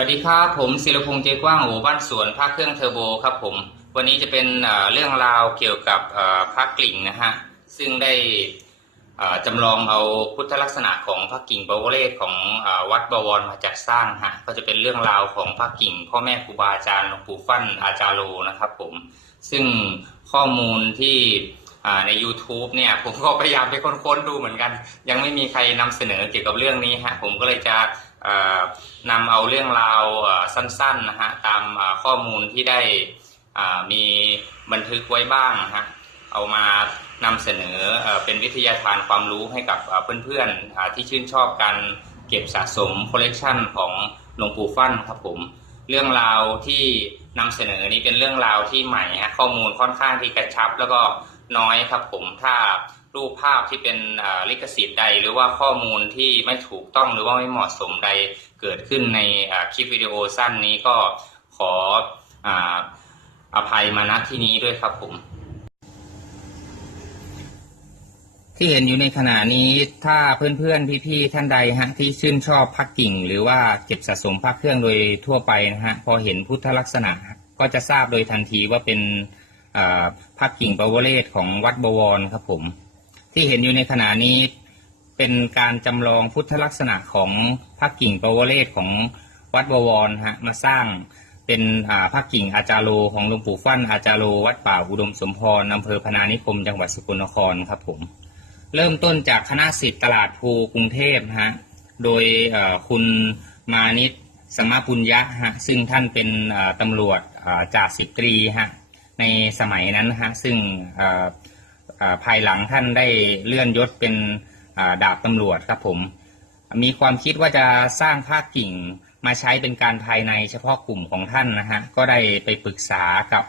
วัสดีครับผมศิลพงษ์ใจกว้างโอบ้านสวนภาคเครื่องเทอร์โบครับผมวันนี้จะเป็นเรื่องราวเกี่ยวกับพระกลิ่งนะฮะซึ่งได้จำลองเอาพุทธลักษณะของพระกิ่งปวเรศของวัดบวรมาจัดสร้างฮะก็จะเป็นเรื่องราวของพระกิ่งพ่อแม่ครูบาอาจารย์หลวงปู่ฟั่นอาจารย์โลนะครับผมซึ่งข้อมูลที่ใน YouTube เนี่ยผมก็พยายามไปค้นๆดูเหมือนกันยังไม่มีใครนำเสนอเกี่ยวกับเรื่องนี้ฮะผมก็เลยจะนำเอาเรื่องราวสั้นๆนะฮะตามข้อมูลที่ได้มีบันทึกไว้บ้างนะฮะเอามานำเสนอเป็นวิทยาทานความรู้ให้กับเพื่อนๆที่ชื่นชอบการเก็บสะสมคอลเลกชันของหลวงปู่ฟั่นครับผมเรื่องราวที่นำเสนอนี้เป็นเรื่องราวที่ใหม่ฮะข้อมูลค่อนข้างที่กระชับแล้วก็น้อยครับผมถ้ารูปภาพที่เป็นลิขสิทธิ์ใดหรือว่าข้อมูลที่ไม่ถูกต้องหรือว่าไม่เหมาะสมใดเกิดขึ้นในคลิปวิดีโอสั้นนี้ก็ขออภัยมาณที่นี้ด้วยครับผมที่เห็นอยู่ในขณะนี้ถ้าเพื่อนๆพี่ๆท่านใดฮะที่ชื่นชอบพระกิ่งหรือว่าเก็บสะสมพระเครื่องโดยทั่วไปนะฮะพอเห็นพุทธลักษณะก็จะทราบโดยทันทีว่าเป็นพระกิ่งปวเรศของวัดบวรครับผมที่เห็นอยู่ในขณะนี้เป็นการจำลองพุทธลักษณะของพระกิ่งปวเรศของวัดบวรฮะมาสร้างเป็นพระกิ่งอาจารโลของหลวงปู่ฟั่นอาจารโลวัดป่าอุดมสมพรอำเภอพนานิคมจังหวัดสกลนครครับผมเริ่มต้นจากคณะศิษย์ตลาดภูกรุงเทพฮะโดยคุณมานิตสมปุญญะฮะซึ่งท่านเป็นตำรวจจ่าสิบตรีฮะในสมัยนั้นฮะซึ่งภายหลังท่านได้เลื่อนยศเป็นดาบตำรวจครับผมมีความคิดว่าจะสร้างพระกิ่งมาใช้เป็นการภายในเฉพาะกลุ่มของท่านนะฮะก็ได้ไปปรึกษากับ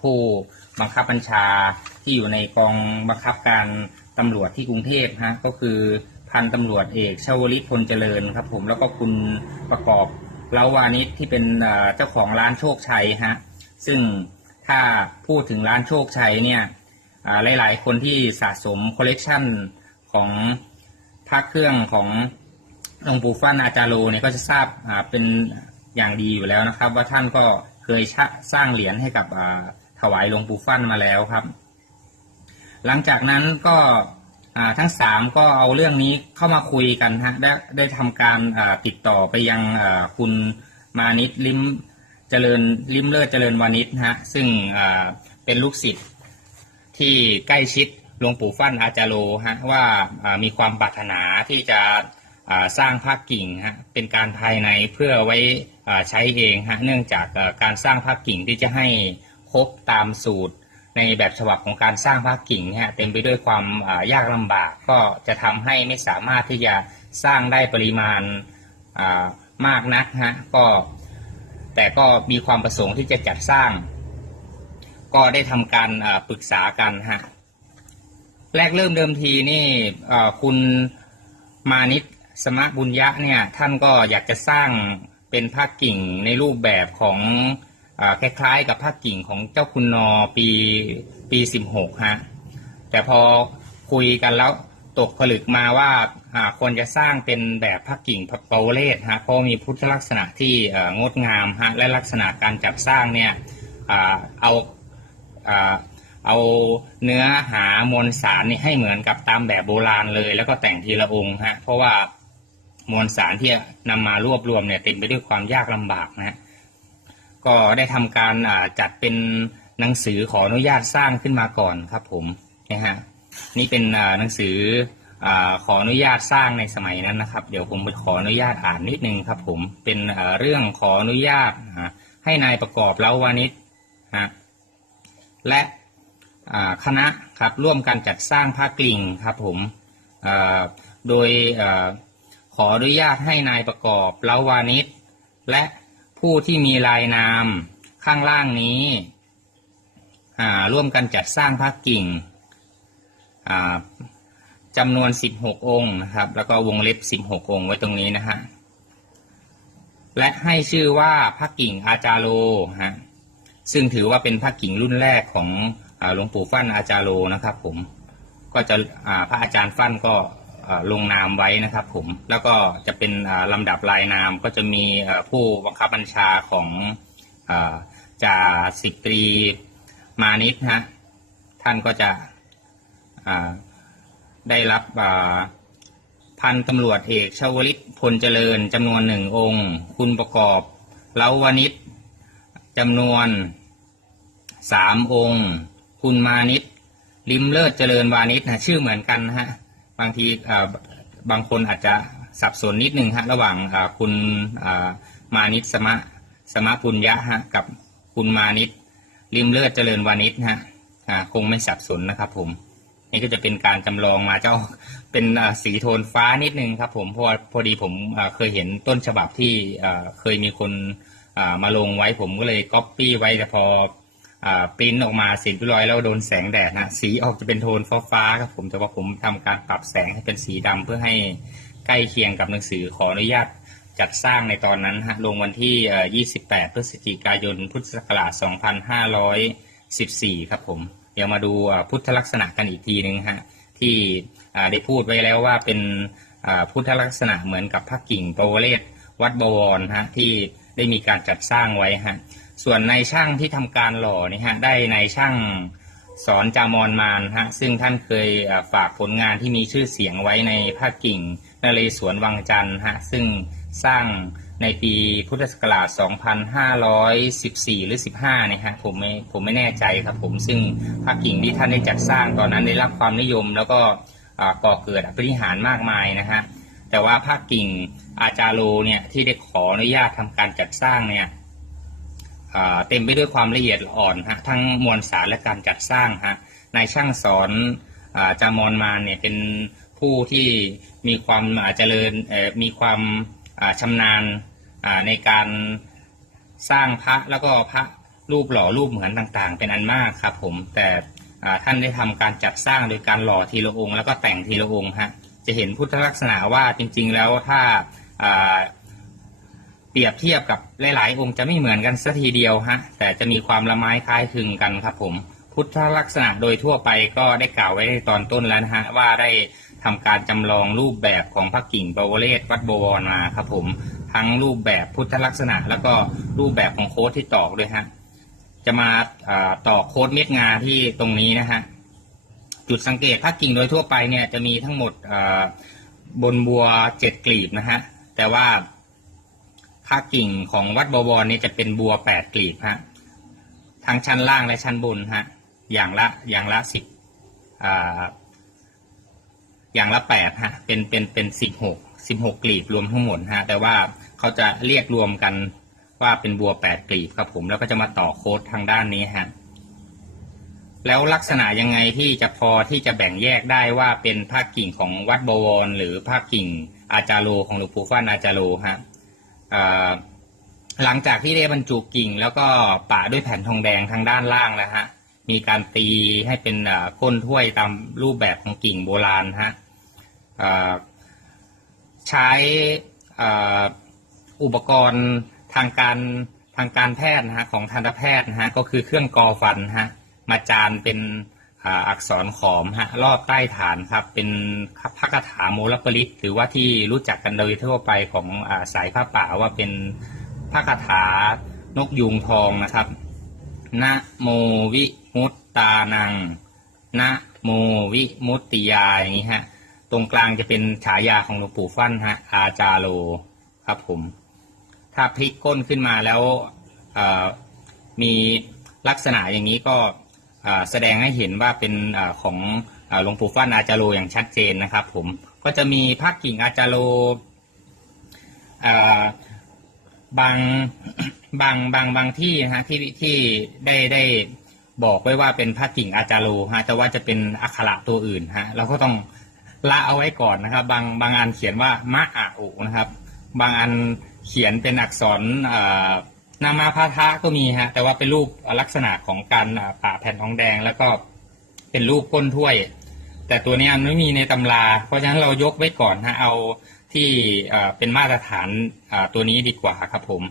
ผู้บังคับบัญชาที่อยู่ในกองบังคับการตำรวจที่กรุงเทพฮะก็คือพันตำรวจเอกชวลิตพลเจริญครับผมแล้วก็คุณประกอบเล้าวานิชที่เป็นเจ้าของร้านโชคชัยฮะซึ่งถ้าพูดถึงร้านโชคชัยเนี่ยหลายๆคนที่สะสมคอลเลกชันของพระเครื่องของหลวงปู่ฟั่นอาจารย์โลเนี่ยก็จะทราบเป็นอย่างดีอยู่แล้วนะครับว่าท่านก็เคยสร้างเหรียญให้กับถวายหลวงปู่ฟั่นมาแล้วครับหลังจากนั้นก็ทั้งสามก็เอาเรื่องนี้เข้ามาคุยกันฮะได้ทำการติดต่อไปยังคุณมานิตลิมเจริญลิมเลิศเจริญวานิชฮะซึ่งเป็นลูกศิษย์ที่ใกล้ชิดหลวงปู่ฟั่นอาจารย์โลฮะว่ามีความปรารถนาที่จะสร้างพระกิ่งฮะเป็นการภายในเพื่อไว้ใช้เองฮะเนื่องจากการสร้างพระกิ่งที่จะให้ครบตามสูตรในแบบฉบับของการสร้างพระกิ่งฮะเต็มไปด้วยความยากลำบากก็จะทำให้ไม่สามารถที่จะสร้างได้ปริมาณมากนักฮะแต่ก็มีความประสงค์ที่จะจัดสร้างก็ได้ทำการปรึกษากันฮะแรกเริ่มเดิมทีนี่คุณมานิตสมบุญยะเนี่ยท่านก็อยากจะสร้างเป็นพระกิ่งในรูปแบบของคล้ายๆกับพระกิ่งของเจ้าคุณนอปี16ฮะแต่พอคุยกันแล้วตกผลึกมาว่าควรจะสร้างเป็นแบบพระกิ่งปวเรศฮะเพราะมีพุทธลักษณะที่งดงามฮะและลักษณะการจัดสร้างเนี่ยเอาเนื้อหามวลสารนี่ให้เหมือนกับตามแบบโบราณเลยแล้วก็แต่งทีละองค์ฮะเพราะว่ามวลสารที่นำมารวบรวมเนี่ยเต็มไปด้วยความยากลำบากนะฮะก็ได้ทำการจัดเป็นหนังสือขออนุญาตสร้างขึ้นมาก่อนครับผมนะฮะนี่เป็นหนังสือขออนุญาตสร้างในสมัยนั้นนะครับเดี๋ยวผมไปขออนุญาตอ่านนิดนึงครับผมเป็นเรื่องขออนุญาตให้นายประกอบเล้าวานิชและคณะครับร่วมกันจัดสร้างพระกลิ่งครับผมโดยขออนุญาตให้นายประกอบเล้าวานิชและผู้ที่มีลายนามข้างล่างนี้ร่วมกันจัดสร้างพระกิ่งจำนวน16องค์นะครับแล้วก็วงเล็บ16องค์ไว้ตรงนี้นะฮะและให้ชื่อว่าพระกิ่งอาจารโลฮะซึ่งถือว่าเป็นพระกิ่งรุ่นแรกของหลวงปู่ฟั่นอาจารโลนะครับผมก็จะพระอาจารย์ฟั่นก็ ลงนามไว้นะครับผมแล้วก็จะเป็นลำดับรายนามก็จะมีผู้บังคับบัญชาของจ่าสิบตรีมานิชฮะท่านก็จะได้รับพันตำรวจเอกชวลิตพลเจริญจำนวน1 องค์คุณประกอบเล้าวนิชจำนวน3 องค์คุณมานิชลิมเลิศเจริญวานิชนะชื่อเหมือนกันฮะบางทีบางคนอาจจะสับสนนิดนึงฮะระหว่างคุณมานิชสมะปุญญะฮะกับคุณมานิชลิมเลิศเจริญวานิชฮะคงไม่สับสนนะครับผมนี่ก็จะเป็นการจำลองมาเจ้าเป็นสีโทนฟ้านิดนึงครับผมเพราะพอดีผมเคยเห็นต้นฉบับที่เคยมีคนมาลงไว้ผมก็เลยก๊อปปี้ไว้แต่พอปริ้นออกมาเสร็จเรียบร้อยแล้วโดนแสงแดดนะสีออกจะเป็นโทนฟ้าๆครับผมแต่ว่าผมทำการปรับแสงให้เป็นสีดำเพื่อให้ใกล้เคียงกับหนังสือขออนุญาตจัดสร้างในตอนนั้นฮะลงวันที่28 พฤศจิกายนพุทธศักราช 2514 ครับผมเดี๋ยวมาดูพุทธลักษณะกันอีกทีนึงฮะที่ได้พูดไว้แล้วว่าเป็นพุทธลักษณะเหมือนกับพระกิ่งปวเรศวัดบวรฮะที่ได้มีการจัดสร้างไว้ฮะส่วนในช่างที่ทำการหล่อนี่ฮะได้ในช่างสอนจามอนมานฮะซึ่งท่านเคยฝากผลงานที่มีชื่อเสียงไว้ในพระกิ่งนเรศวรวังจันทร์ฮะซึ่งสร้างในปีพุทธศักราช 2514 หรือ 15เนี่ยฮะผมไม่แน่ใจครับผมซึ่งพระกิ่งที่ท่านได้จัดสร้างตอนนั้นได้รับความนิยมแล้วก็ก่อเกิดอภินิหารมากมายนะฮะแต่ว่าพระกิ่งอาจารโลเนี่ยที่ได้ขออนุญาตทำการจัดสร้างเนี่ยเต็มไปด้วยความละเอียดอ่อนฮะทั้งมวลสารและการจัดสร้างฮะนายช่างสอนจามอนมานเนี่ยเป็นผู้ที่มีความเจริญมีความชำนาญในการสร้างพระแล้วก็พระรูปหล่อรูปเหมือนต่างๆเป็นอันมากครับผมแต่ท่านได้ทำการจัดสร้างโดยการหล่อทีละองค์แล้วก็แต่งทีละองค์ฮะจะเห็นพุทธลักษณะว่าจริงๆแล้วถ้าเปรียบเทียบกับหลายๆองค์จะไม่เหมือนกันสักทีเดียวฮะแต่จะมีความละไม้คล้ายคลึงกันครับผมพุทธลักษณะโดยทั่วไปก็ได้กล่าวไว้ในตอนต้นแล้วนะฮะว่าได้ทำการจำลองรูปแบบของพระกิ่งปวเรศวัดบวรมาครับผมทั้งรูปแบบพุทธลักษณะแล้วก็รูปแบบของโค้ดที่ตอกด้วยฮะจะมาตอกโค้ดเม็ดงาที่ตรงนี้นะฮะจุดสังเกตพระกิ่งโดยทั่วไปเนี่ยจะมีทั้งหมดบนบัว7 กลีบนะฮะแต่ว่าพระกิ่งของวัดบวรนี่จะเป็นบัว8 กลีบฮะทั้งชั้นล่างและชั้นบนฮะอย่างละ10อย่างละ8ฮะเป็น16 กลีบรวมทั้งหมดฮะแต่ว่าเขาจะเรียกรวมกันว่าเป็นบัว8 กลีบครับผมแล้วก็จะมาต่อโค้ดทางด้านนี้ฮะแล้วลักษณะยังไงที่จะพอที่จะแบ่งแยกได้ว่าเป็นพระกิ่งของวัดบวรหรือพระกิ่งอาจารโลของหลวงปู่ฟั่นอาจารโลฮะหลังจากที่ได้บรรจุกิ่งแล้วก็ปะด้วยแผ่นทองแดงทางด้านล่างแล้วฮะมีการตีให้เป็นก้นถ้วยตามรูปแบบของกิ่งโบราณฮะใช้อุปกรณ์ทางการแพทย์นะฮะของทันตแพทย์นะฮะก็คือเครื่องกอฟันฮะมาจานเป็นอักษรขอมฮะรอบใต้ฐานครับเป็นพระคาถาโมลปริตหรือว่าที่รู้จักกันโดยทั่วไปของสายผ้าป่าว่าเป็นพระคาถานกยูงทองนะครับนะโมวิมุตตานังนะโมวิมุตติยาอย่างนี้ฮะตรงกลางจะเป็นฉายาของหลวงปู่ฟั่นฮะอาจารโลครับผมถ้าพลิกก้นขึ้นมาแล้วมีลักษณะอย่างนี้ก็แสดงให้เห็นว่าเป็นของหลวงปู่ฟั่นอาจารโลอย่างชัดเจนนะครับผมก็จะมีพระกิ่งอาจารโลบางที่นะฮะที่ได้บอกไว้ว่าเป็นพระกิ่งอาจารโลฮะแต่ว่าจะเป็นอักขระตัวอื่นฮะเราก็ต้องละเอาไว้ก่อนนะครับบางอันเขียนว่ามะอะอุนะครับบางอันเขียนเป็นอักษรนามาพาทะก็มีฮะแต่ว่าเป็นรูปลักษณะของการปะแผ่นทองแดงแล้วก็เป็นรูปก้นถ้วยแต่ตัวนี้มันไม่มีในตำราเพราะฉะนั้นเรายกไว้ก่อนฮะเอาที่เป็นมาตรฐานตัวนี้ดีกว่าครับผม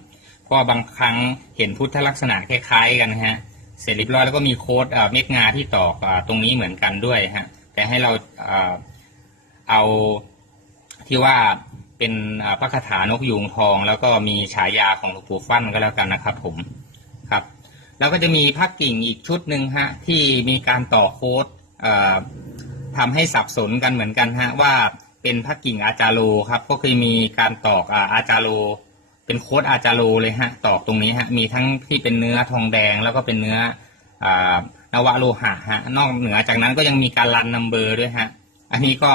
เพราะบางครั้งเห็นพุทธลักษณะคล้ายๆกันฮะเสร็จเรียบร้อยแล้วก็มีโค้ดเม็ดงาที่ตอกตรงนี้เหมือนกันด้วยฮะแต่ให้เรา เอาที่ว่าเป็นพระคาถานกยูงทองแล้วก็มีฉายาของหลวงปู่ฟั่นก็แล้วกันนะครับผมครับแล้วก็จะมีพระกิ่งอีกชุดหนึ่งฮะที่มีการต่อโค้ดทำให้สับสนกันเหมือนกันฮะว่าเป็นพระกิ่งอาจารโลครับก็เคยมีการตอกอาจารโลเป็นโค้ดอาจารโลเลยฮะตอกตรงนี้ฮะมีทั้งที่เป็นเนื้อทองแดงแล้วก็เป็นเนื้อนวโลหะฮะนอกเหนือจากนั้นก็ยังมีการรันนัมเบอร์ด้วยฮะอันนี้ก็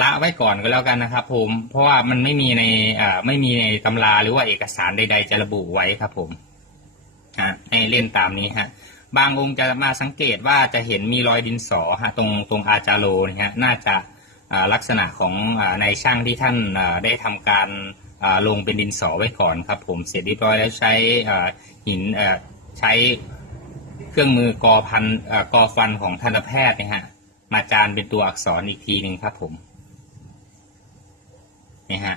ละไว้ก่อนก็แล้วกันนะครับผมเพราะว่ามันไม่มีในตำราหรือว่าเอกสารใดๆจะระบุไว้ครับผมให้เล่นตามนี้ฮะบางองค์จะมาสังเกตว่าจะเห็นมีรอยดินสอฮะตรงอาจารโลนะฮะน่าจะลักษณะของนายช่างที่ท่านได้ทำการลงเป็นดินสอไว้ก่อนครับผมเสร็จเรียบร้อยแล้วใช้หินใช้เครื่องมือกอฟันของทันตแพทย์นะฮะมาจานเป็นตัวอักษรอีกทีหนึ่งครับผมนี่ฮะ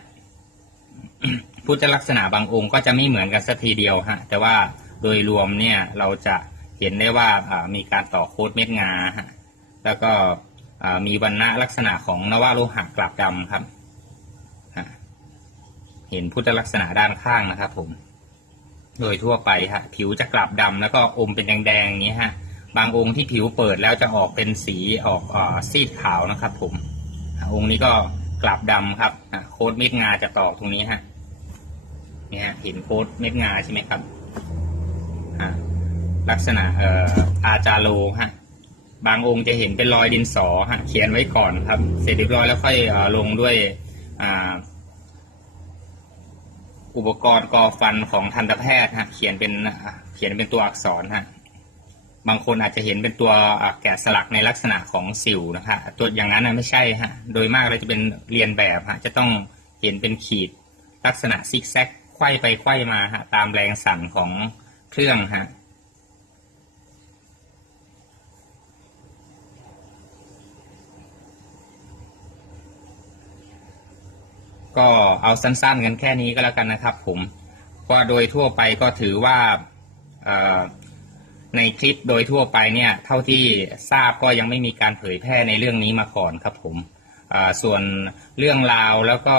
พุทธลักษณะบางองค์ก็จะไม่เหมือนกันสักทีเดียวฮะแต่ว่าโดยรวมเนี่ยเราจะเห็นได้ว่ามีการต่อโค้ดเม็ดงาฮะแล้วก็มีวรรณะลักษณะของนวโลหะกลับดำครับเห็นพุทธลักษณะด้านข้างนะครับผมโดยทั่วไปฮะผิวจะกลับดำแล้วก็อมเป็นแดงๆอย่างนี้ฮะบางองค์ที่ผิวเปิดแล้วจะออกเป็นสีออกซีดขาวนะครับผมองค์นี้ก็กลับดำครับโค้ดเม็ดงาจะตอกตรงนี้ฮะนี่ฮะเห็นโค้ดเม็ดงาใช่ไหมครับลักษณะอาจารโลฮะบางองค์จะเห็นเป็นรอยดินสอฮะเขียนไว้ก่อนครับเสร็จเรียบร้อยแล้วค่อยลงด้วยอุปกรณ์กอฟันของทันตแพทย์ฮะเขียนเป็นตัวอักษรฮะบางคนอาจจะเห็นเป็นตัวแกะสลักในลักษณะของสิวนะฮะตัวอย่างนั้นไม่ใช่ฮะโดยมากเราจะเป็นเรียนแบบฮะจะต้องเห็นเป็นขีดลักษณะซิกแซกไขว้ไปไขว้มาฮะตามแรงสั่นของเครื่องฮะก็เอาสั้นๆกันแค่นี้ก็แล้วกันนะครับผมว่าโดยทั่วไปก็ถือว่าในคลิปโดยทั่วไปเนี่ยเท่าที่ทราบก็ยังไม่มีการเผยแพร่ในเรื่องนี้มาก่อนครับผมส่วนเรื่องราวแล้วก็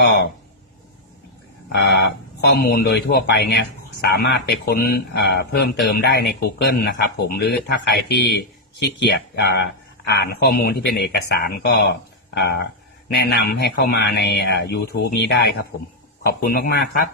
ข้อมูลโดยทั่วไปเนี่ยสามารถไปค้นเพิ่มเติมได้ใน Google นะครับผมหรือถ้าใครที่ขี้เกียจอ่านข้อมูลที่เป็นเอกสารก็แนะนำให้เข้ามาในYouTube นี้ได้ครับผมขอบคุณมากๆครับ